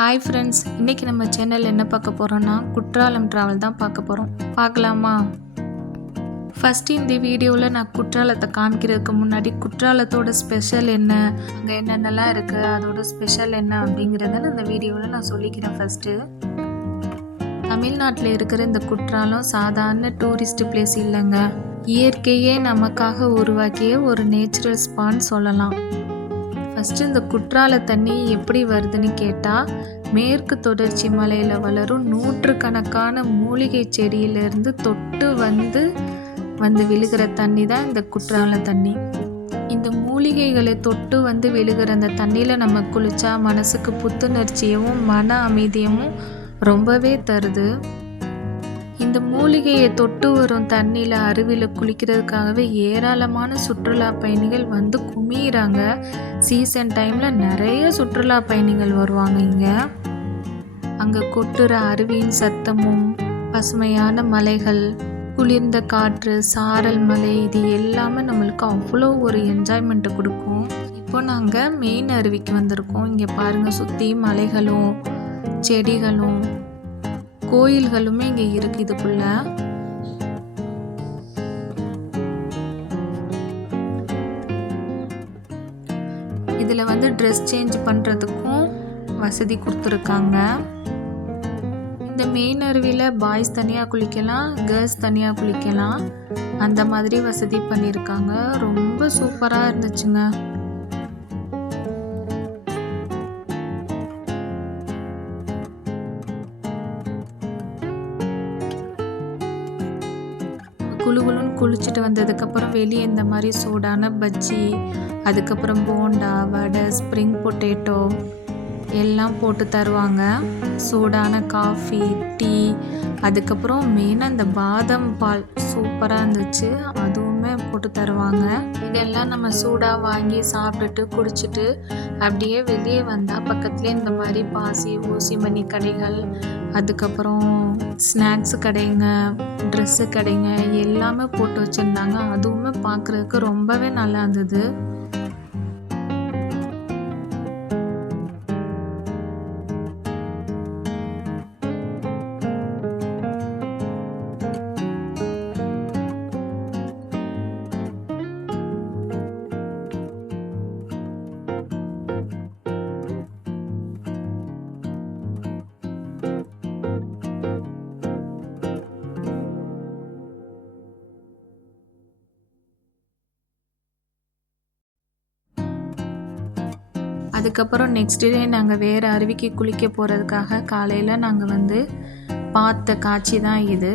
Hi friends, இன்றைக்கி நம்ம சேனலில் என்ன பார்க்க போகிறோன்னா குற்றாலம் ட்ராவல் தான் பார்க்க போகிறோம். பார்க்கலாமா? ஃபஸ்ட்டு இந்த வீடியோவில் நான் குற்றாலத்தை காமிக்கிறதுக்கு முன்னாடி குற்றாலத்தோட ஸ்பெஷல் என்ன, அங்கே என்னென்னலாம் இருக்குது, அதோட ஸ்பெஷல் என்ன அப்படிங்கிறத இந்த வீடியோவில் நான் சொல்லிக்கிறேன். ஃபஸ்ட்டு தமிழ்நாட்டில் இருக்கிற இந்த குற்றாலம் சாதாரண டூரிஸ்ட் பிளேஸ் இல்லைங்க. இயற்கையே நமக்காக உருவாக்கிய ஒரு நேச்சுரல் ஸ்பான்னு சொல்லலாம். ஃபஸ்ட்டு இந்த குற்றால தண்ணி எப்படி வருதுன்னு கேட்டால், மேற்கு தொடர்ச்சி மலையில் வளரும் நூற்றுக்கணக்கான மூலிகை செடியிலேருந்து தொட்டு வந்து விழுகிற தண்ணி தான் இந்த குற்றால தண்ணி. இந்த மூலிகைகளை தொட்டு வந்து விழுகிற அந்த தண்ணியில் நம்ம குளித்தா மனசுக்கு புத்துணர்ச்சியவும் மன அமைதியமும் ரொம்பவே தருது. இந்த மூலிகையை தொட்டு வரும் தண்ணியில் அருவியில் குளிக்கிறதுக்காகவே ஏராளமான சுற்றுலா பயணிகள் வந்து குமிறாங்க. சீசன் டைமில் நிறைய சுற்றுலா பயணிகள் வருவாங்க. இங்கே அங்கே கொட்டுற அருவியின் சத்தமும், பசுமையான மலைகள், குளிர்ந்த காற்று, சாரல் மலை, இது எல்லாமே நம்மளுக்கு அவ்வளோ ஒரு என்ஜாய்மெண்ட்டை கொடுக்கும். இப்போ நாங்கள் மெயின் அருவிக்கு வந்திருக்கோம். இங்கே பாருங்கள், சுற்றி மலைகளும் செடிகளும் கோயில்களுமே இங்கே இருக்குது. இதுக்குள்ள இதில் வந்து ட்ரெஸ் சேஞ்ச் பண்ணுறதுக்கும் வசதி கொடுத்துருக்காங்க. இந்த மெயின் அருவியில் பாய்ஸ் தனியாக குளிக்கலாம், கேர்ள்ஸ் தனியாக குளிக்கலாம், அந்த மாதிரி வசதி பண்ணியிருக்காங்க. ரொம்ப சூப்பராக இருந்துச்சுங்க. குளுகுலுன்னு குளிச்சுட்டு வந்ததுக்கப்புறம் வெளியே இந்த மாதிரி சூடான பஜ்ஜி, அதுக்கப்புறம் போண்டா, வடை, ஸ்ப்ரிங் பொட்டேட்டோ எல்லாம் போட்டு தருவாங்க. சூடான காஃபி, டீ, அதுக்கப்புறம் மெயினாக இந்த பாதாம் பால் சூப்பராக இருந்துச்சு, அதுவுமே போட்டு தருவாங்க. இதெல்லாம் நம்ம சூடாக வாங்கி சாப்பிட்டுட்டு குடிச்சிட்டு அப்படியே வெளியே வந்தால் பக்கத்துலேயே இந்த மாதிரி பாசி ஊசி மணி கடைகள், அதுக்கப்புறம் ஸ்நாக்ஸு கடைங்க, ட்ரெஸ்ஸு கடைங்க எல்லாமே போட்டு வச்சுருந்தாங்க. அதுவுமே பார்க்குறதுக்கு ரொம்பவே நல்லா இருந்தது. அதுக்கப்புறம் நெக்ஸ்ட் டே நாங்கள் வேறு அருவிக்கு குளிக்க போகிறதுக்காக காலையில் நாங்கள் வந்து பார்த்த காட்சி தான் இது.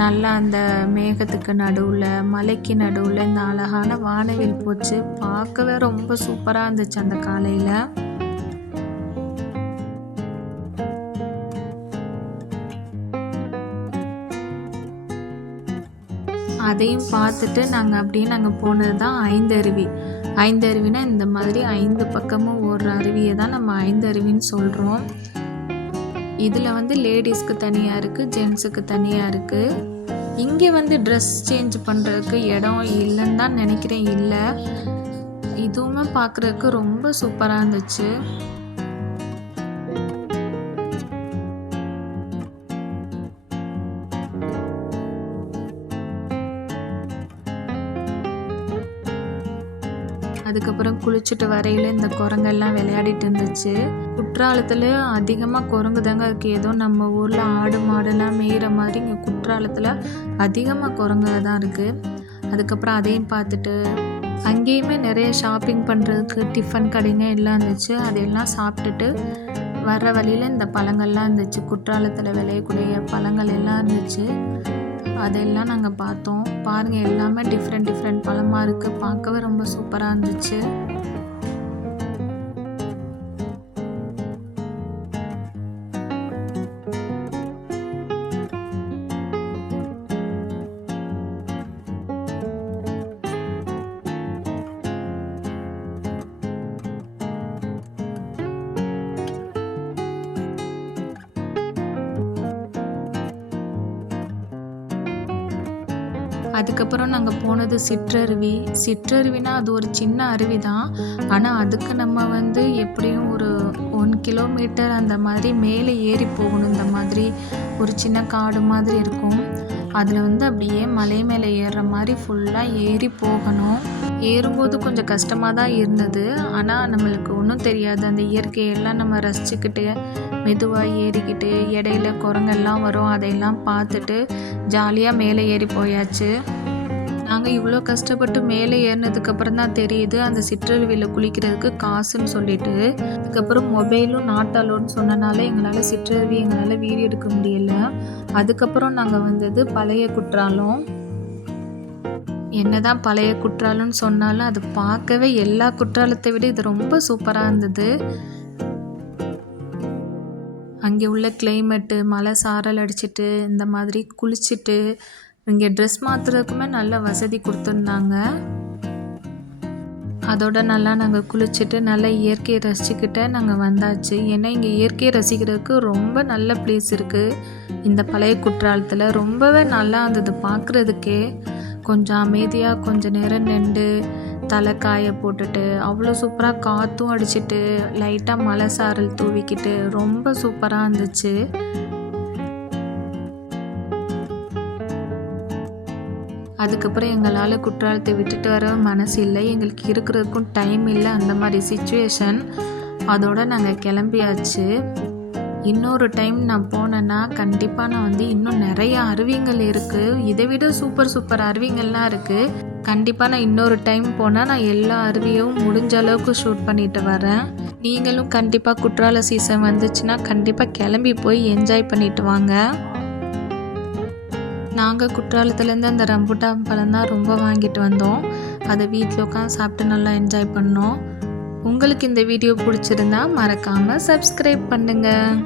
நல்லா அந்த மேகத்துக்கு நடுவில், மலைக்கு நடுவில் இந்த அழகான வானவில் போச்சு. பார்க்கவே ரொம்ப சூப்பராக இருந்துச்சு அந்த காலையில். அதையும் பார்த்துட்டு நாங்கள் போனது தான் ஐந்தருவி. ஐந்தருவினா இந்த மாதிரி 5 பக்கமும் ஓடுற அருவியை தான் நம்ம ஐந்தருவின்னு சொல்கிறோம். இதில் வந்து லேடிஸ்க்கு தனியாக இருக்குது, ஜென்ஸுக்கு தனியாக இருக்குது. இங்கே வந்து ட்ரெஸ் சேஞ்ச் பண்ணுறதுக்கு இடம் இல்லைன்னு தான் நினைக்கிறேன். இல்லை, இதுவுமே பார்க்குறதுக்கு ரொம்ப சூப்பராக இருந்துச்சு. அதுக்கப்புறம் குளிச்சுட்டு வரையில் இந்த குரங்கெல்லாம் விளையாடிட்டு இருந்துச்சு. குற்றாலத்தில் அதிகமாக குரங்கு தாங்க இருக்குது. ஏதோ நம்ம ஊரில் ஆடு மாடெல்லாம் மேயிற மாதிரி இங்கே குற்றாலத்தில் அதிகமாக குரங்கு தான் இருக்குது. அதுக்கப்புறம் அதையும் பார்த்துட்டு அங்கேயுமே நிறைய ஷாப்பிங் பண்ணுறதுக்கு டிஃபன் கடைங்க எல்லாம் இருந்துச்சு. அதையெல்லாம் சாப்பிட்டுட்டு வர்ற வழியில் இந்த பழங்கள்லாம் இருந்துச்சு. குற்றாலத்தில் விளையக்கூடிய பழங்கள் எல்லாம் இருந்துச்சு. அதெல்லாம் நாங்கள் பார்த்தோம். பாருங்கள், எல்லாமே டிஃப்ரெண்ட் பழமாக இருக்குது. பார்க்கவே ரொம்ப சூப்பராக இருந்துச்சு. அதுக்கப்புறம் நாங்கள் போனது சிற்றருவி. சிற்றருவினா அது ஒரு சின்ன அருவி தான். ஆனால் அதுக்கு நம்ம வந்து எப்படியும் ஒரு 1 கிலோமீட்டர் அந்த மாதிரி மேலே ஏறி போகணும். இந்த மாதிரி ஒரு சின்ன காடு மாதிரி இருக்கும். அதில் வந்து அப்படியே மலை மேலே ஏறுற மாதிரி ஃபுல்லாக ஏறி போகணும். ஏறும்போது கொஞ்சம் கஷ்டமாக தான் இருந்தது. ஆனால் நம்மளுக்கு ஒன்றும் தெரியாது. அந்த இயற்கையெல்லாம் நம்ம ரசிச்சுக்கிட்டு மெதுவாக ஏறிக்கிட்டு இடையில குரங்கெல்லாம் வரும், அதையெல்லாம் பார்த்துட்டு ஜாலியாக மேலே ஏறி போயாச்சு. நாங்கள் இவ்வளோ கஷ்டப்பட்டு மேலே ஏறினதுக்கப்புறம் தான் தெரியுது அந்த சிற்றருவியில் குளிக்கிறதுக்கு காசுன்னு சொல்லிட்டு. அதுக்கப்புறம் மொபைலும் நாட் அலோன்னு சொன்னனால எங்களால் சிற்றருவி எங்களால் வீடியோ எடுக்க முடியல. அதுக்கப்புறம் நாங்கள் வந்தது பழைய குற்றாலம். என்னதான் பழைய குற்றாலம்னு சொன்னாலும் அது பார்க்கவே எல்லா குற்றாலத்தை விட இது ரொம்ப சூப்பராக இருந்தது. அங்கே உள்ள கிளைமேட்டு, மலை சாரல் அடிச்சிட்டு இந்த மாதிரி குளிச்சுட்டு இங்கே ட்ரெஸ் மாற்றுறதுக்குமே நல்ல வசதி கொடுத்துருந்தாங்க. அதோட நல்லா நாங்கள் குளிச்சுட்டு நல்லா இயற்கையை ரசிச்சுக்கிட்ட நாங்கள் வந்தாச்சு. ஏன்னா இங்கே இயற்கையை ரசிக்கிறதுக்கு ரொம்ப நல்ல பிளேஸ் இருக்குது. இந்த பழைய குற்றாலத்தில் ரொம்பவே நல்லா இருந்தது பார்க்குறதுக்கே. கொஞ்சம் அமைதியாக கொஞ்சம் நேரம் நின்று தலை காய போட்டுட்டு அவ்வளோ சூப்பராக காற்றும் அடிச்சிட்டு லைட்டாக மலை சாரல் தூவிக்கிட்டு ரொம்ப சூப்பராக இருந்துச்சு. அதுக்கப்புறம் எங்களால் குற்றாலத்தை விட்டுட்டு வர மனசு இல்லை, எங்களுக்கு இருக்கிறதுக்கும் டைம் இல்லை, அந்த மாதிரி சிச்சுவேஷன். அதோடு நாங்கள் கிளம்பியாச்சு. இன்னொரு டைம் நான் போனேன்னா கண்டிப்பாக நான் வந்து இன்னும் நிறைய அருவிகள் இருக்குது, இதை விட சூப்பர் அருவிகள்லாம் இருக்குது. கண்டிப்பாக நான் இன்னொரு டைம் போனால் நான் எல்லா அருவியும் முடிஞ்ச அளவுக்கு ஷூட் பண்ணிட்டு வரேன். நீங்களும் கண்டிப்பாக குற்றால சீசன் வந்துச்சுன்னா கண்டிப்பாக கிளம்பி போய் என்ஜாய் பண்ணிட்டு வாங்க. நாங்கள் குற்றாலத்துலேருந்து அந்த ரம்புட்டான் பழம் தான் ரொம்ப வாங்கிட்டு வந்தோம். அதை வீட்டில் உட்காந்து சாப்பிட்டு நல்லா என்ஜாய் பண்ணோம். உங்களுக்கு இந்த வீடியோ பிடிச்சிருந்தா மறக்காமல் சப்ஸ்கிரைப் பண்ணுங்கள்.